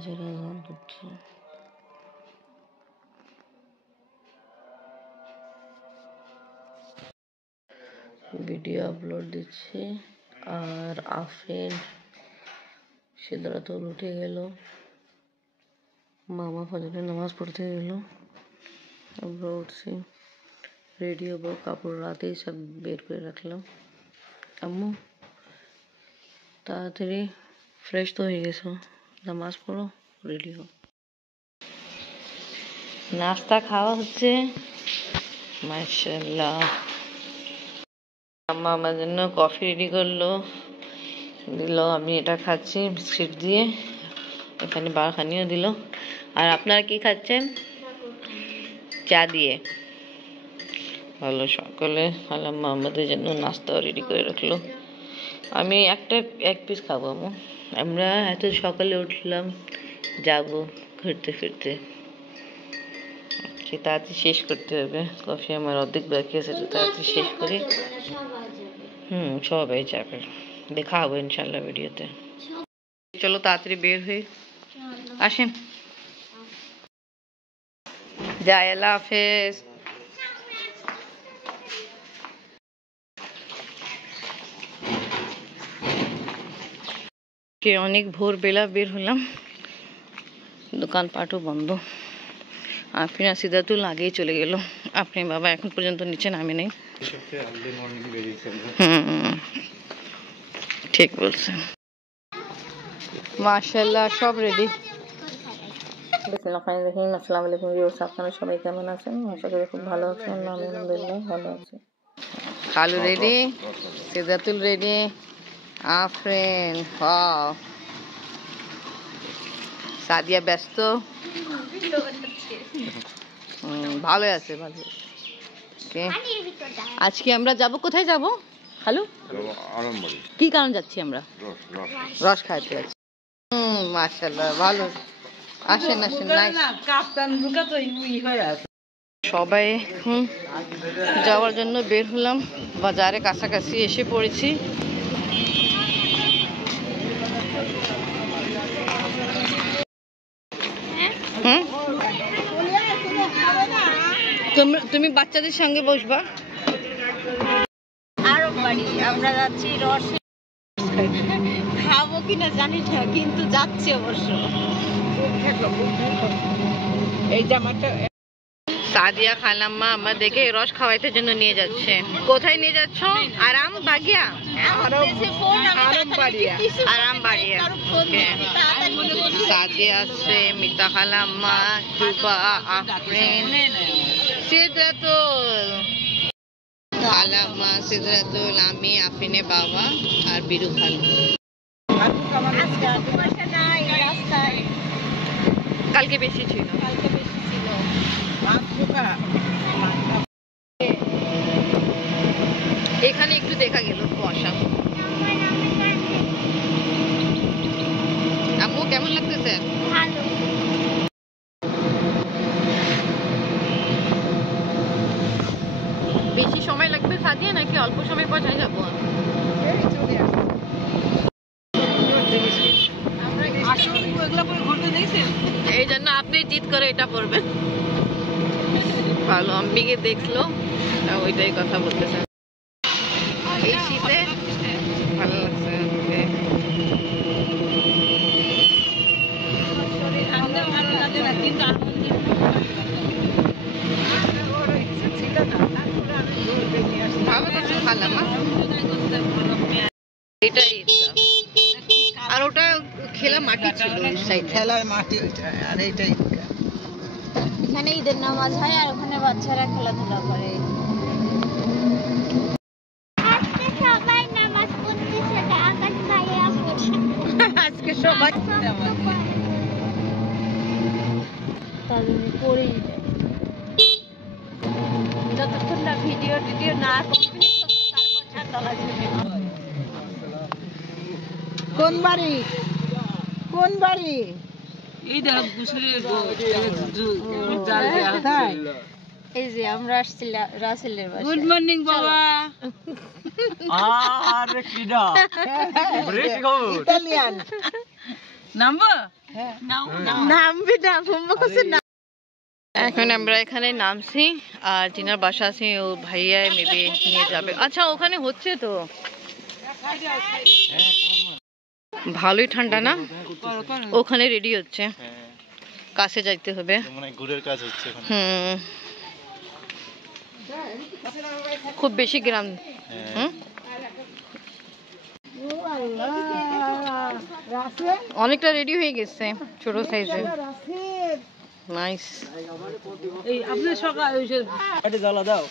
ফজর আযান হচ্ছে। Video upload দিচ্ছি। আর আফরিন সিদরাতুল উঠে গেল, মামা ফজরের নামাজ পড়তে গেল, আমরা উঠছি, রেডি হবো। কাপড় রাতেই সব বের করে রাখলাম। আম্মু তাড়াতাড়ি ফ্রেশ তো হয়ে গেছো, নামাজ পড়ো, রেডি হো। নাস্তা খাওয়া হচ্ছে। মাশাআল্লাহ, আম্মা আমার জন্য কফি রেডি করলো, দিল। আমি এটা খাচ্ছি বিস্কিট দিয়ে, এখানে বারখানিও দিল। আর আপনারা কি খাচ্ছেন? চা দিয়ে। ভালো, সকলে আম্মা আমাদের জন্য নাস্তাও রেডি করে রাখলো। আমি এক পিস খাবো। আমরা এত সকালে উঠলাম, যাব ঘুরতে ফিরতে, তাড়াতাড়ি শেষ করতে হবে। কফি আমার অর্ধেক বাকি আছে, তাড়াতাড়ি শেষ করি। সবাই যাবে, দেখা হবে ইনশাল্লাহ ভিডিওতে। চলো তাড়াতাড়ি বের হই, আসেন। যাই, আল্লাহ হাফেজ। অনেক ভোরবেলা বের হলাম, দোকানপাটও বন্ধ। আফরিন সিদরাতুল আগেই চলে গেল, আপনি বাবা এখন পর্যন্ত নিচে নামে নেই। ঠিক বলছেন। মাশাআল্লাহ, সব রেডি। আসসালামু আলাইকুম ভিউয়ার্স, আপনারা সবাই কেমন আছেন? আশা করি খুব ভালো আছেন। আমি আলহামদুলিল্লাহ ভালো আছি। Kalu ready, Sidratul ready, Afrin, wow, Sadia ব্যস্ত। ভালো আছে, ভালো। আজকে আমরা যাব, কোথায় যাব খালু? কি কারণ যাচ্ছি আমরা? রস খাইতে যাচ্ছি। মাশাআল্লাহ, ভালো। আসেন আসেন। সবাই যাওয়ার জন্য বের হলাম, বাজারে কাছাকাছি এসে পড়েছি। তুমি বাচ্চাদের সঙ্গে বসবা। আরব বাড়ি আমরা যাচ্ছি, রস খাবো কিনা জানি না, কিন্তু যাচ্ছি অবশ্য। এই জামাটা সাদিয়া খালাম্মা আমাদেরকে রস খাওয়াইতে জন্য নিয়ে যাচ্ছে। কোথায় নিয়ে যাচ্ছ? আরাম বাগিয়া, আরাম বাড়িয়া। সাদিয়া আছে, মিতা খালাম্মা, টুবা, আফরিন, সিদরাতুল খালাম্মা, সিদরাতুল, আমি, আফরিনের বাবা আর বিরু খালু। কালকে বেশি ছিল। এখানে একটু দেখা গেল কুয়াশা। আম্মু কেমন লাগতেছে? বেশি সময় লাগবে সাদিয়া, নাকি অল্প সময় পৌঁছায় যাবো? এই জন্য আপনি জিদ করে এটা পড়বেন। ভালো, আম্মিকে দেখলো, ওইটাই কথা বলতেছে। এই শীতে ভালো লাগছে। ভালো লাগছে খালাম্মা, এটাই। আর ওটা খেলা মাটি ছিল, খেলার মাটি ওইটা, আর এইটাই। এখানে ঈদের নামাজ হয় আর ওখানে বাচ্চারা খেলাধুলা করে। আজকে সবাই যতক্ষণ না ভিডিও না কোন বাড়ি, কোন বাড়ি? এই যে আমরা আসছি রাসেলের বাসায়। গুড মর্নিং বাবা। আরে কিডা? ইতালিয়ান নাম্বার নামবি না ফুম্বা করছে না। এখন আমরা এখানে নামছি আর জিনার বাসা আছে ও ভাইয়া মেবি নিয়ে যাবে। আচ্ছা ওখানে হচ্ছে তো ভালোই ঠান্ডা না, ওখানে রেডি হচ্ছে, কাছে যাইতে হবে। হুম খুব বেশি গ্রাম। অনেকটা রেডি হয়ে গেছে ছোট সাইজের। নাইস। এই আপনি সকাল এটা জ্বালা দাও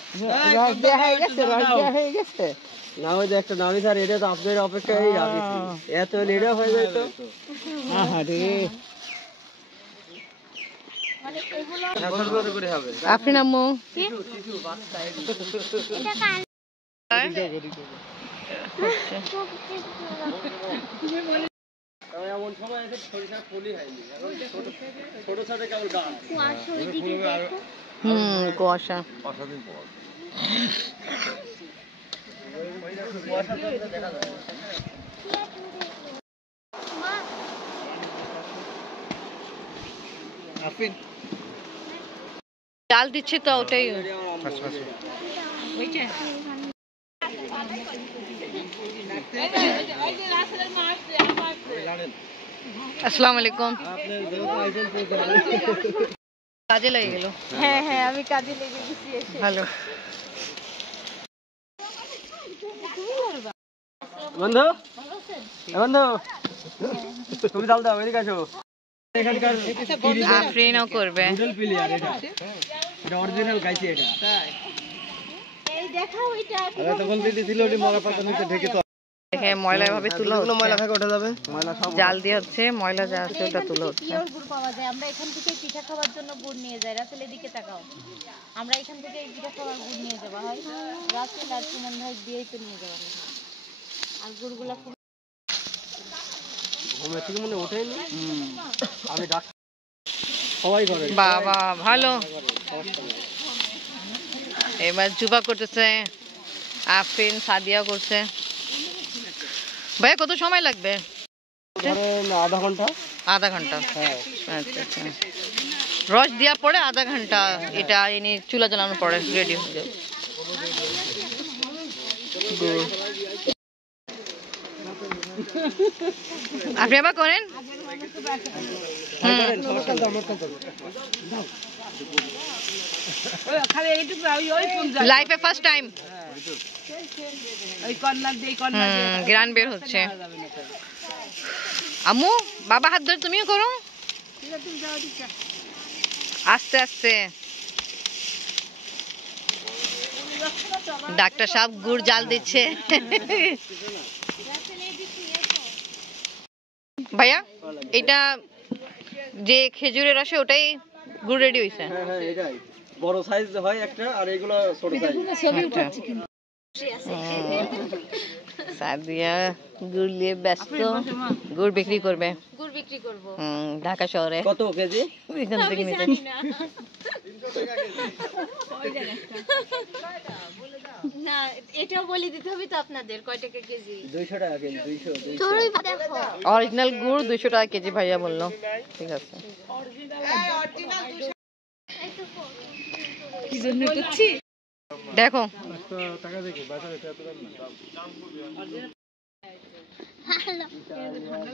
রস দেয়া হয়ে গেছে, রস দেয়া হয়ে গেছে। না ওই যে একটা নামি স্যার এটা তো আপনার অপেক্ষায় রাখছি এত লেডা হয়ে যায় তো আহারে আপনি নামো। এমন সময় এসে সরিষা ফুলই হয়নি, এখন ছোট ছোট কেবল গাছ। কুয়াশা। ডাল দিচ্ছে তো ওটাই। আসসালামু আলাইকুম। কাজে লেগে গেল। হ্যাঁ হ্যাঁ আমি কাজে লেগে গেছি এসে। ভালো। বন্ধু বন্ধু তুমি চাল দাও এদিকে আসো। এখানকার আফরিনও করবে। নুডল প্লেয়ার এটা অরিজিনাল গাইছে এটা। এই দেখাও এটা আরে তখন দিদি ছিল ওই মরা পাতা নিচে ঢেকে তো দেখে ময়লা এভাবে তুলো হচ্ছে। ময়লা থাকে ওঠা যাবে, ময়লা সব জাল দিয়ে হচ্ছে, ময়লা যা আছে ওটা তুলো হচ্ছে। পিওর গুড় পাওয়া যায়। আমরা এখান থেকে পিঠা খাওয়ার জন্য গুড় নিয়ে যাই। রাসেল এদিকে তাকাও, আমরা এখান থেকে পিঠা খাওয়ার গুড় নিয়ে যাওয়া হয়। রাসেল আর সুমন ভাই দিয়েই তো নিয়ে যাওয়া হয়। আর গুড়গুলা খুব ঘুমে থেকে মনে ওঠেনি। আমি ডাক সবাই করে বাবা ভালো। এবার জুবা করতেছে, আফরিন সাদিয়া করছে। ভাইয়া কত সময় লাগবে? ধরেন আধা ঘন্টা। আধা ঘন্টা। হ্যাঁ আচ্ছা আচ্ছা। রস দেওয়ার পরে আধা ঘন্টা এটা এনে চুলা জ্বালানোর পরে রেডি হয়ে যাবে। আপনি আবার করেন? লাইফে ফার্স্ট টাইম গ্রান বের হচ্ছে। আম্মু বাবা হাত ধরে তুমিও করো আস্তে আস্তে। ডাক্তার সাহেব গুড় জাল দিচ্ছে। ভাইয়া এটা যে খেজুরের রসে ওটাই গুড় রেডি হয়েছে। হ্যাঁ হ্যাঁ এটাই বড় সাইজ হয় একটা আর এগুলো ছোট সাইজ। সাদিয়া গুড় নিয়ে ব্যস্ত, গুড় বিক্রি করবে। গুড় বিক্রি করব। ঢাকা শহরে কত কেজি? এখান থেকে নিতে। না এটাও বলে দিতে হবে তো আপনাদের কয় টাকা কেজি? 200 টাকা কেজি। 200 তোরই দেখো অরিজিনাল গুড় 200 টাকা কেজি ভাইয়া বললো। ঠিক আছে। কি জন্য করছি? দেখো টাকা দেখো বাজারে এত দাম না।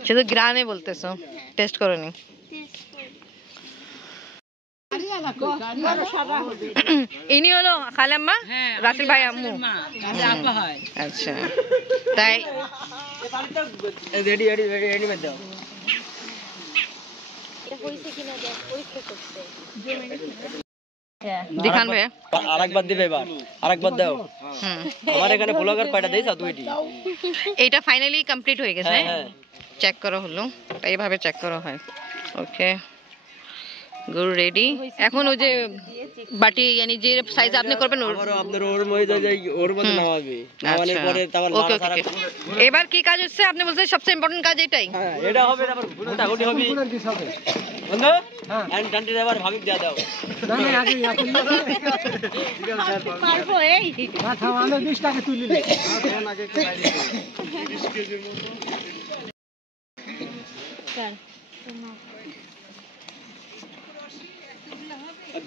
শুধু গ্রানে বলতেছো, টেস্ট করোনি? ইনি হলো খালাম্মা, রাসেল ভাই আম্মু। আচ্ছা তাই রেডি রেডি রেডি করে দাও। এটা হইছে কিনা দেখ, পরীক্ষা করতে। দেখান ভাইয়া। আরেকবার দিবে এবার, আরেকবার দাও। আমার এখানে ব্লগার কয়টা দেইছা? 2টি। এটা ফাইনালি কমপ্লিট হয়ে গেছে। হ্যাঁ চেক করা হলো, এইভাবে চেক করা হয়। ওকে গুড় রেডি। এখন ওই যে বাটি yani যে সাইজ আপনি করবেন আমারও আপনার ওর মধ্যে যাই ওর মধ্যে নামাবে। নামানোর পরে তারপর ওকে লাড়া ছাড়া। এবার কি কাজ হচ্ছে আপনি বলছেন? সবচেয়ে ইম্পর্টেন্ট কাজ এটাই। হ্যাঁ এটা হবে, তারপর গোটাগুটি হবে। বন্ধু এন্ড ডান্ডি এবার ভাবিক দিয়া দাও। না না আগে এখন না। পারবো এই মাথা মানে 20 টাকা তুলিলে। এখন আগে একটু বাইরে 20 কেজির মতো। স্যার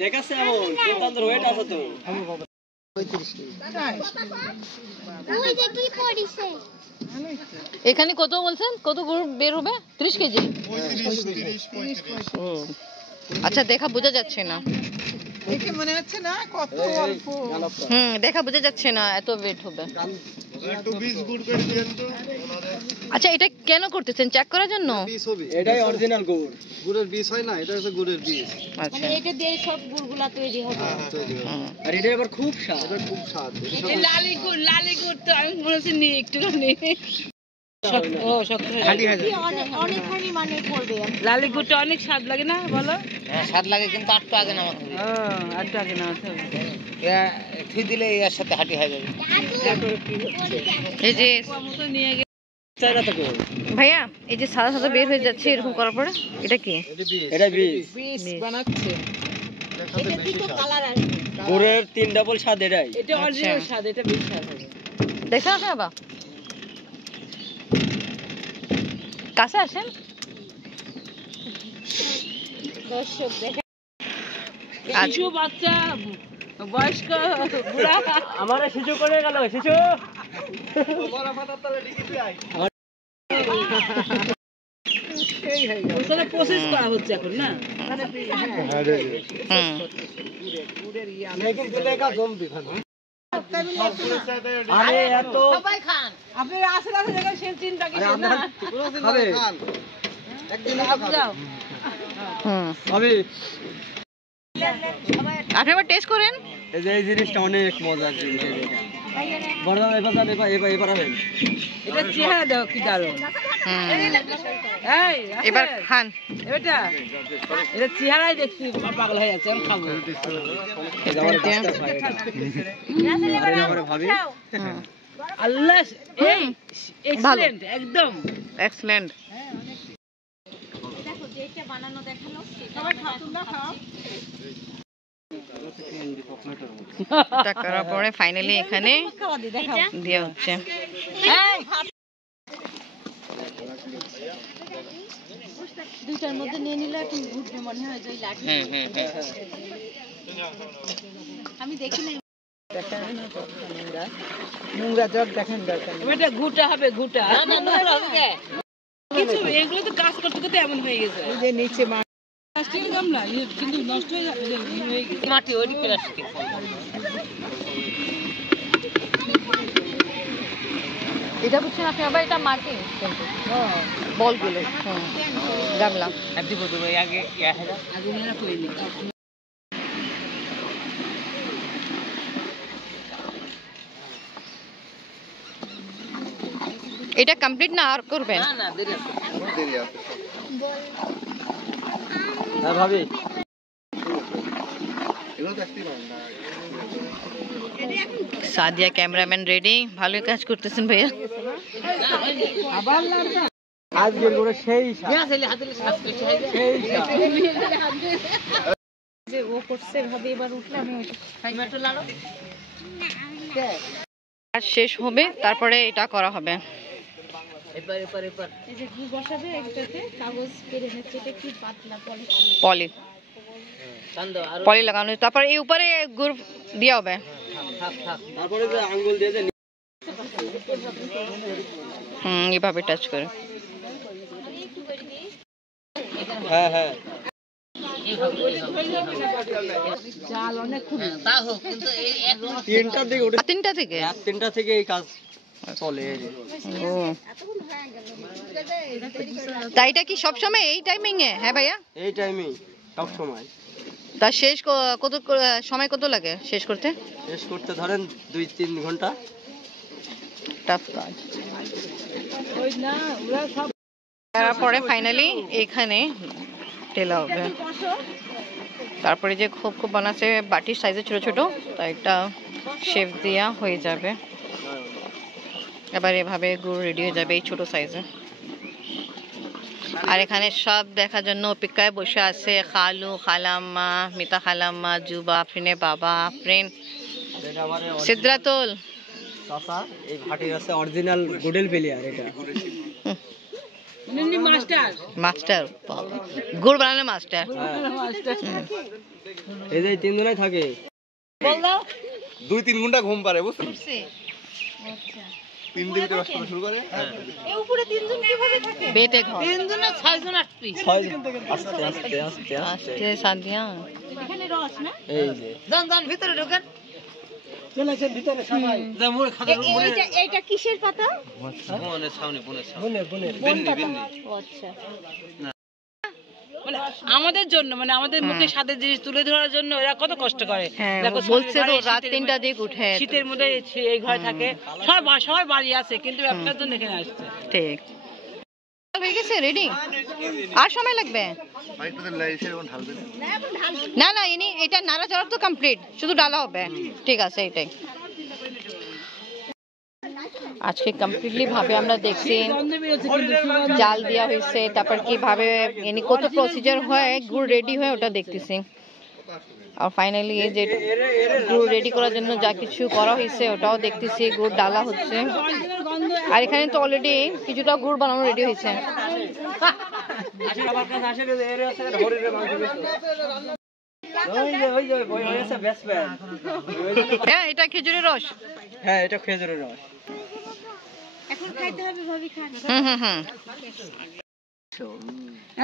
দেখাচ্ছে এমন কিন্তু আমাদের ওয়েট আছে তো। এখানে কত বলছেন, কত গুড় বের হবে? 30 কেজি। ও আচ্ছা, দেখা বোঝা যাচ্ছে না, দেখে মনে হচ্ছে না কত অল্প। দেখা বোঝা যাচ্ছে না এত ওয়েট হবে। একটু বীজ গুড় করে দিয়েন তো। আচ্ছা, এটা কেন করতেছেন? চেক করার জন্য? বীজ হবে, এটাই অরিজিনাল গুড়। গুড়ের বীজ হয় না, এটা হচ্ছে গুড়ের বীজ। আচ্ছা, মানে এটা দিয়ে সব গুড়গুলা তৈরি হবে। তৈরি হয়। আর এটা এবার খুব স্বাদ। এটা খুব স্বাদ। লালি গুড় তো আমি মনে হচ্ছে নিয়ে একটুখানি অনেকখানি মানে পড়বে। লালি গুড়টা অনেক স্বাদ লাগে না বলো? স্বাদ লাগে, কিন্তু আটটু আগে নামাতে হবে। একটু আগে নামাতে হবে। ঠিক দিলে এর সাথে হাঁটি হয়ে যাবে। এই যে মতো নিয়ে গেলে চাইনা তো গুড়। ভাইয়া, এই যে সাদা সাদা বের হয়ে যাচ্ছে এরকম করার পরে, এটা কি? এটা বীজ। এটা বীজ। বীজ বানাচ্ছে। এটার সাথে বেশি স্বাদ। কালার আসবে। গুড়ের 3 ডাবল স্বাদ এটাই। এটা অরিজিনাল স্বাদ, এটা বেশি স্বাদ হবে। দেখছেন আপনি বাবা? কাছে আসেন। দর্শক দেখে শিশু, বাচ্চা, বয়স্ক, বুড়া, আমার শিশু করে গেল শিশু। ওখানে প্রসেস করা হচ্ছে এখন না? আরে এত সবাই খান। আপনি আসেন দেখেন সে চিন্তা কিছু না। খাবে। একদিন যাও। আমি আপনি আবার টেস্ট করেন। এই যে এই জিনিসটা অনেক মজার জিনিস। বড় এবার জান, এবার আবেন। এটা চেহারা দাও কি দারুণ। এই এবার খান। এটা চেহারাই দেখছি পাগল হয়ে যাচ্ছে। আমি খাবো। এই যে আমার ডাক্তার ভাই এটা। আরে আমার ভাবি। আল্লাহ, এই এক্সিলেন্ট একদম। এক্সেলেন্ট। দেখো যেটা বানানো দেখালো সবাই খাও, তোমরা খাও। এটা করার পরে ফাইনালি এখানে খাওয়া দি দেখাও। দেওয়া হচ্ছে। এই দুইটার মধ্যে নিয়ে নিলে এখন ঘুরবে মনে হয় যে ওই লাঠি। আমি দেখি নাই। নোংরা জগ দেখেন দরকার। এটা ঘুটা হবে, ঘুটা। না নোংরা হবে কে? কিছু এগুলো তো কাজ করতে করতে এমন হয়ে গেছে। এই যে নিচে প্লাস্টিক গামলা কিন্তু নষ্ট হয়ে যাবে, হয়ে গেছে। মাটি ওই প্লাস্টিক। এটা বুঝছেন আপনি আবার, এটা মাটি কিন্তু বলগুলো গামলা। আগে মেরা কইনি। এটা কমপ্লিট না আর করবেন? না দেরি আছে। দেরি আছে। হ্যাঁ ভাবি, এগুলো দেখতেই পারেন না। Sadia cameraman ready. ভালোই কাজ করতেছেন ভাইয়া। আবার লাগবে। আজকের করে সেই স্বাদ। সেই যে ও করছে ভাবে এবার উঠলে আমি টমেটো লাড়ো। কাজ শেষ হবে, তারপরে এটা করা হবে। এই যে ঘি বসাবে, একটাতে কাগজ কেটে নিচ্ছে, এটা কি পাতলা পলি পলি লাগানো, তারপর এই উপরে গুড় দেওয়া হবে। তারপরে যে আঙ্গুল দিয়ে যে এইভাবে টাচ করে। হ্যাঁ হ্যাঁ জাল অনেক খুব। তিনটার দিকে উঠে, 3টা থেকে? 3টা থেকে এই কাজ চলে। ও তাই, এটা কি সবসময় এই টাইমিং এ? হ্যাঁ ভাইয়া, এই টাইমেই সব সময়। তা শেষ কত সময় কত লাগে শেষ করতে? শেষ করতে ধরেন 2-3 ঘন্টা। টাফ কাজ। ওই না ওরা সব তারপরে ফাইনালি এখানে টেলা হবে। তারপরে যে খোপ খোপ বানাচ্ছে বাটির সাইজে ছোট ছোট, তা একটা শেপ দেওয়া হয়ে যাবে। এবার এভাবে গুড় রেডি হয়ে যাবে এই ছোট সাইজে। আর এখানে সব দেখার জন্য অপেক্ষায় বসে আছে খালু, খালাম্মা, মিতা খালাম্মা, জুবা আফরিনের বাবা আফরিন, এটা আমার সিদ্রাতুল। চাচা। এই ভাটির আছে অরিজিনাল গুডেল প্লেয়ার এটা। মাস্টার মাস্টার গুড় বানানো মাস্টার। এই যে 3 জনই থাকে। বল দাও 2-3 ঘন্টা ঘুম পারে বুঝছো? আচ্ছা 3 দিন থেকে রস শুরু করে। এই উপরে তিনজন কিভাবে থাকে? বেটে ঘর 3 জন না 6 জন আসবি। 6 জন আস্তে আস্তে আস্তে আস্তে আস্তে সাদিয়া। এখানে রস না? এই যে যান ভিতরে ঢোকেন। এইটা কিসের পাতা? বনের সামনে বন পাতা। ও আচ্ছা। মানে আমাদের জন্য মানে আমাদের মুখে স্বাদের জিনিস তুলে ধরার জন্য এরা কত কষ্ট করে। হ্যাঁ দেখো বলছে তো শীতের রাত মধ্যে- 3টা দিকে উঠে। শীতের মধ্যে এই ঘরে থাকে, সবাই বাড়ি আছে কিন্তু একটার জন্য এখানে আসছে। ঠিক হয়ে গেছে রেডি, আর সময় লাগবে? ভাই তোদের লাইসের কোন ঢালবে না? না না ইনি এটা নাড়াচাড়া তো কমপ্লিট, শুধু ডালা হবে। ঠিক আছে এটাই আজকে কমপ্লিটলি ভাবে আমরা দেখছি জাল দেওয়া হয়েছে, তারপর কিভাবে এনি কত প্রসিজার হয় গুড় রেডি হয় ওটা দেখতেছি। আর ফাইনালি এই যে গুড় রেডি করার জন্য যা কিছু করা হয়েছে ওটাও দেখতেছি, গুড় ডালা হচ্ছে। আর এখানে তো অলরেডি কিছুটা গুড় বানানো রেডি হয়েছে। হ্যাঁ এটা খেজুরের রস। হ্যাঁ এটা খেজুরের রস। এখন খাইতে হবে ভাবি খান। হুম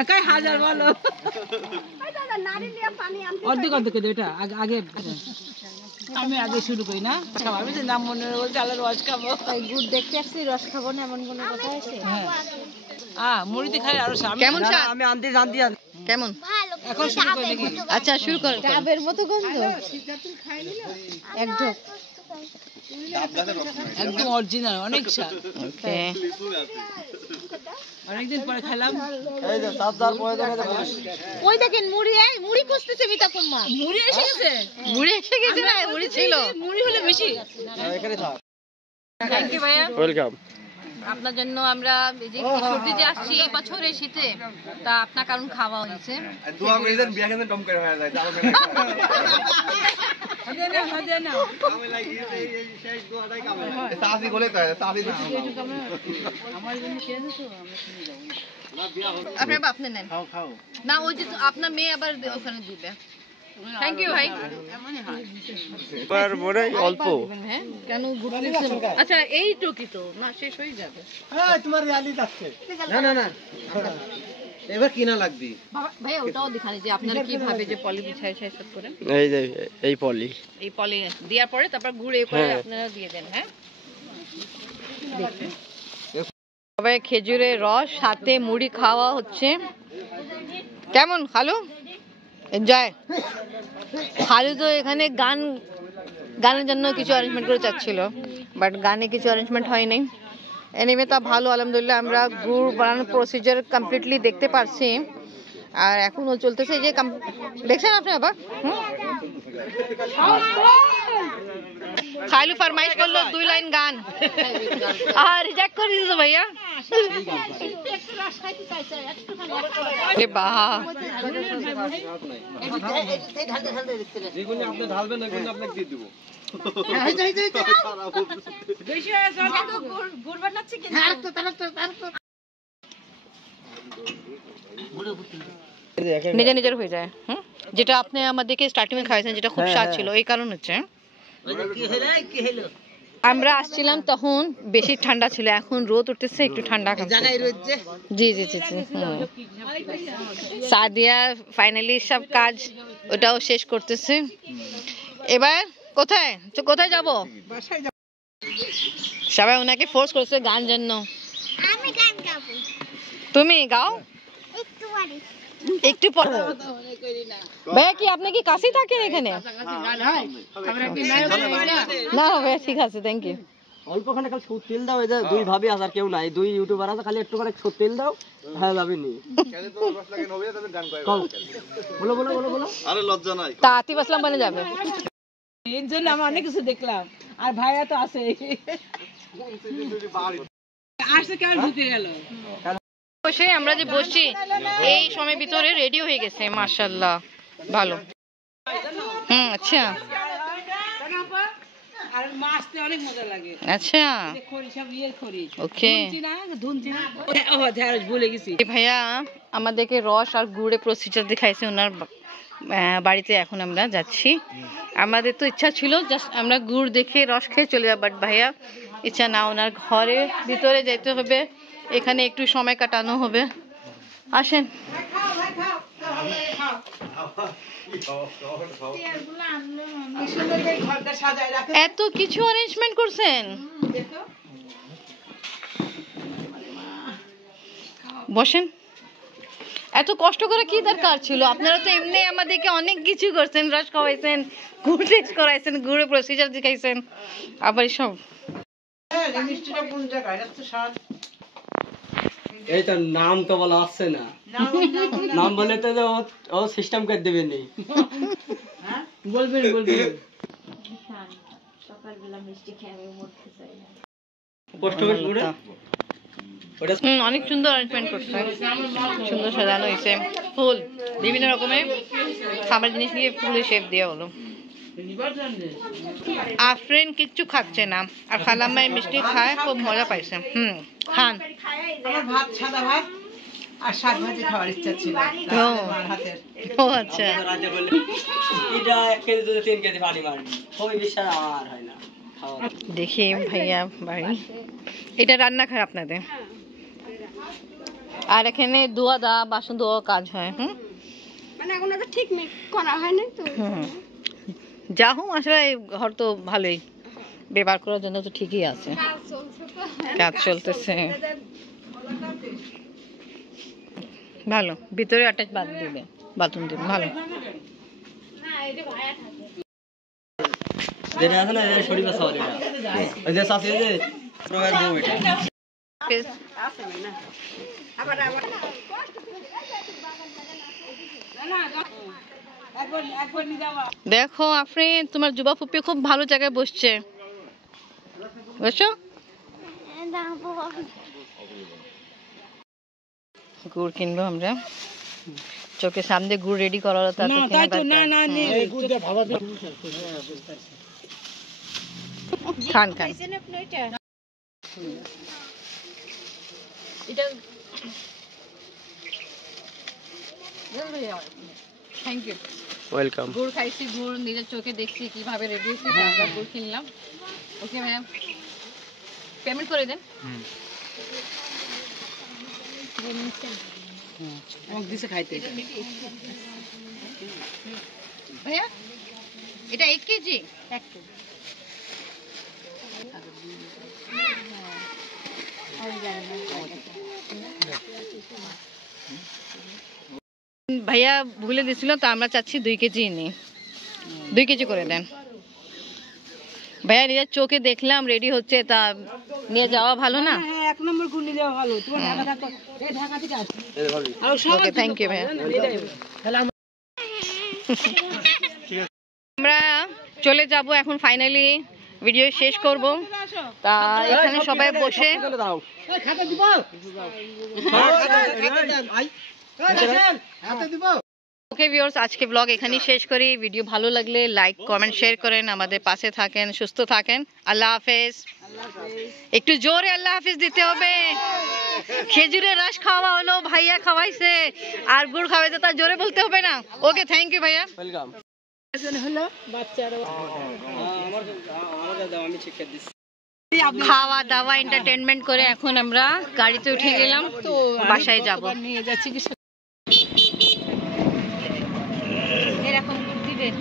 একাই হাজার বলো অর্ধেক দে এটা আগে আমি আগে শুরু করি না খাবো। আমি যে নাম মনে বলছি আলার রস খাবো। তাই গুড় দেখতে আসছি, রস খাবো না এমন কোনো কথা আছে? মুড়িতে খাই আরো কেমন স্বাদ? আমি আনতে কেমন? এখন শুরু করে দেখি। আচ্ছা শুরু কর। ডাবের মতো গন্ধ। এক ঢোক। একদম অরিজিনাল, অনেক স্বাদ। ওকে অনেকদিন পরে খেলাম। এই যে 7 পরে দেখা যাবে। ওই দেখেন মুড়ি, এই মুড়ি কষতেছে মিতাপুর মা। মুড়ি এসে গেছে, মুড়ি এসে গেছে না, মুড়ি ছিল। মুড়ি হলে বেশি। এখানে থাক। থ্যাংক ইউ ভাইয়া। ওয়েলকাম। আপনার জন্য আমরা এই যে সর্দিতে আসছি এই বছরের শীতে, তা আপনার কারণ খাওয়া হয়েছে। দোয়া করে দেন বিয়া কিন্তু টম করে হয়ে যায় যাও কেন? হাতে নাও আমি লাগি এই শেষ দোয়াটাই কামে। সাসি বলে তো সাসি না। আমার জন্য খেয়ে তো আমরা আপনার বাপ নেন খাও। না, ওই যে আপনার মেয়ে আবার ওখানে দিবে। থ্যাংক ইউ ভাই। এবার মনে অল্প। হ্যাঁ কেন গুড় দিচ্ছেন? আচ্ছা এইটুকুই তো না, শেষ হয়ে যাবে। না এবার কিনা লাগবে। ভাইয়া ওটাও দেখানি যে আপনারা কিভাবে যে পলি বিছায় সব করে। এই যে এই পলি। এই পলি দেওয়ার পরে তারপর গুড় এই করে আপনারা দিয়ে দেন। হ্যাঁ সবাই খেজুরের রস সাথে মুড়ি খাওয়া হচ্ছে। কেমন খালু? এনজয়। খালু তো এখানে গানের জন্য কিছু অ্যারেঞ্জমেন্ট করে চাচ্ছিল, বাট গানে কিছু অ্যারেঞ্জমেন্ট হয়নি। এনিওয়ে তা ভালো, আলহামদুলিল্লাহ আমরা গুড় বানানোর প্রসিজার কমপ্লিটলি দেখতে পারছি। আর এখনও চলতেছে যে দেখছেন আপনি আবার খালু ফরমাইশ করলো 2 লাইন গান আর রিজেক্ট করে দিয়েছে ভাইয়া। এ বাহ যেগুলো আপনি ঢালবেন ওগুলো আপনাকে দিয়ে দেব। বেশি হয়ে গেছে। গুড় বানাচ্ছি কি? নিজের হয়ে যায়। যেটা আপনি আমাদেরকে স্টার্টিং এ খাইয়েছেন যেটা খুব স্বাদ ছিল, এই কারণ হচ্ছে আমরা আসছিলাম তখন বেশি ঠান্ডা ছিল, এখন রোদ উঠতেছে একটু ঠান্ডা জি জি জি জি। সাদিয়া ফাইনালি সব কাজ ওটাও শেষ করতেছে। এবার কোথায় যাব? সবাই ওনাকে ফোর্স করছে গান জন্য। আমি গান গাবো। তুমি গাও একটু পর। ভাইয়া কি আপনি কি কাছেই থাকেন এখানে? না ভাইয়া ঠিক আছে, থ্যাংক ইউ। অল্পখানে খালি সর তেল দাও। এই যে 2 ভাবি আছে আর কেউ নাই, 2 ইউটিউবার আছে, খালি একটু করে সর তেল দাও হয়ে যাবে নি। কেন তো রস লাগে নবে তাদের গান করে। বলো। আরে লজ্জা নাই। তা আতিফ আসলাম বনে যাবে। এর জন্য আমি অনেক কিছু দেখলাম, আর ভাইয়া তো আছে আসছে কেমন ঢুকে গেল। বসে আমরা যে বসছি এই সময়ের ভিতরে রেডি হয়ে গেছে মাশাআল্লাহ, ভালো। আচ্ছা আর মাছতে অনেক মজা লাগে। আচ্ছা খড়ি সব ইয়ের খড়ি। ওকে ধুনছি না ও ধ্যাস ভুলে গেছি। ভাইয়া আমাদেরকে রস আর গুড়ে প্রসিজার দেখাইছে ওনার বাড়িতে। এখন আমরা যাচ্ছি। আমাদের তো ইচ্ছা ছিল জাস্ট আমরা গুড় দেখে রস খেয়ে চলে যাব, বাট ভাইয়া ইচ্ছা না, ওনার ঘরে ভিতরে যেতে হবে, এখানে একটু সময় কাটানো হবে। আসেন। এত কিছু অ্যারেঞ্জমেন্ট করছেন, বসেন। এত কষ্ট করে কি দরকার ছিল? আপনারা তো এমনি আমাদেরকে অনেক কিছু করছেন, রস খাওয়াইছেন, গুড় টেস্ট করাইছেন, গুড়ের প্রসিজার দেখাইছেন, আবার সব। এই তো নাম তো বলা আসছে না, নাম বলে তো ও সিস্টেম করে দেবে নি। বলবেন সকালবেলা মিষ্টি খেয়ে আমি মরতে চাই না। কষ্ট করে পুরো ওটা অনেক সুন্দর অ্যারেঞ্জমেন্ট করছেন, সুন্দর সাজানো হয়েছে, ফুল বিভিন্ন রকমের খাবার জিনিস দিয়ে ফুলে শেপ দেওয়া হলো। আফরিন কিচ্ছু খাচ্ছে না, আর খালাম্মাই মিষ্টি খায়, খুব মজা পাইছে। খান। আমার ভাত, সাদা ভাত আর শাক ভাজি খাওয়ার ইচ্ছা ছিল মার হাতের। ও আচ্ছা, রাজা বলে এটা 1 কেজি দুধে 3 কেজি পানি মারবি, খুবই বিশ্বাস আর হয় না খাওয়া। দেখি ভাইয়া বাড়ি, এটা রান্নাঘর আপনাদের, আর এখানে ধোয়া দা বাসন ধোয়া কাজ হয়। মানে এখন তো ঠিক করা হয় না তো। যা হোক আসলে এই ঘর তো ভালোই, ব্যবহার করার জন্য তো ঠিকই আছে, কাজ চলতেছে ভালো। ভিতরে অ্যাটাচ বাথরুম দিবে ভালো। যেটা আছে না এর শরীর আছে ওটা, ওই যে সাথে যে প্রোগ্রাম বউ এটা দেখো আফরিন, তোমার যুবা ফুপি খুব ভালো জায়গায় বসছে, বুঝছো? গুড় কিনবো আমরা, চোখের সামনে গুড় রেডি করা হলো, খান খান। এটা থ্যাংক ইউ। ওয়েলকাম। গুড় খাইছি, গুড় নিজের চোখে দেখছি কিভাবে রেডি হয়েছে, আমরা গুড় কিনলাম। ওকে ম্যাম, পেমেন্ট করে দেন। ভাইয়া এটা 1 কেজি? 1 কেজি। ভাইয়া ভুলে দিছিল তো আমরা চাচ্ছি 2 কেজি নিই, 2 কেজি করে দেন। ভাইয়া নিজের চোখে দেখলাম রেডি হচ্ছে, তা নিয়ে যাওয়া ভালো না? হ্যাঁ 1 নম্বর গুণ নিয়ে যাওয়া ভালো। তোমার ঢাকা ঢাকা এই ঢাকা থেকে আসছে। আর সব ওকে থ্যাংক ইউ ভাইয়া। আমরা চলে যাব এখন, ফাইনালি ভিডিও শেষ করব। তা এখানে সবাই বসে খাতা দিব, খাতা দিব। ওকে ভিউয়ার্স, আজকে ব্লগ এখানেই শেষ করি। ভিডিও ভালো লাগলে লাইক কমেন্ট শেয়ার করেন, আমাদের পাশে থাকেন, সুস্থ থাকেন। আল্লাহ হাফেজ। একটু জোরে আল্লাহ হাফেজ দিতে হবে। খেজুরের রস খাওয়া হলো, ভাইয়া খাওয়াইছে, আর গুড় খাওয়াইছে, তা জোরে বলতে হবে না। ওকে থ্যাংক ইউ ভাইয়া। ওয়েলকাম। হলো বাচ্চারা আমাদের দাও, আমি শিক্ষা দিচ্ছি। খাওয়া দাওয়া এন্টারটেইনমেন্ট করে এখন আমরা গাড়িতে উঠে গেলাম, তো বাসায় যাব। নিয়ে যাচ্ছি কি এরকম দিবেন।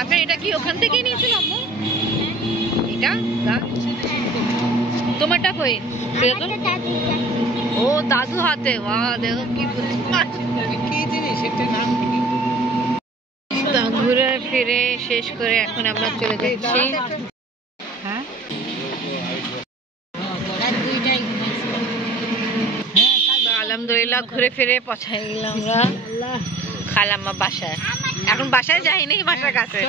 আপনি এটা কি ওখান থেকে নিয়েছিল আম্মু? এটা তোমারটা কই? ও দাদু হাতে, বাহ দেখো কি কি জিনিস এটা নাম কি? ঘুরে ফিরে শেষ করে এখন আমরা চলে যাচ্ছি। হ্যাঁ আলহামদুলিল্লাহ ঘুরে ফিরে পৌঁছাই গেলাম আমরা খালাম্মা বাসায়। এখন বাসায় যাইনি, বাসার কাছে।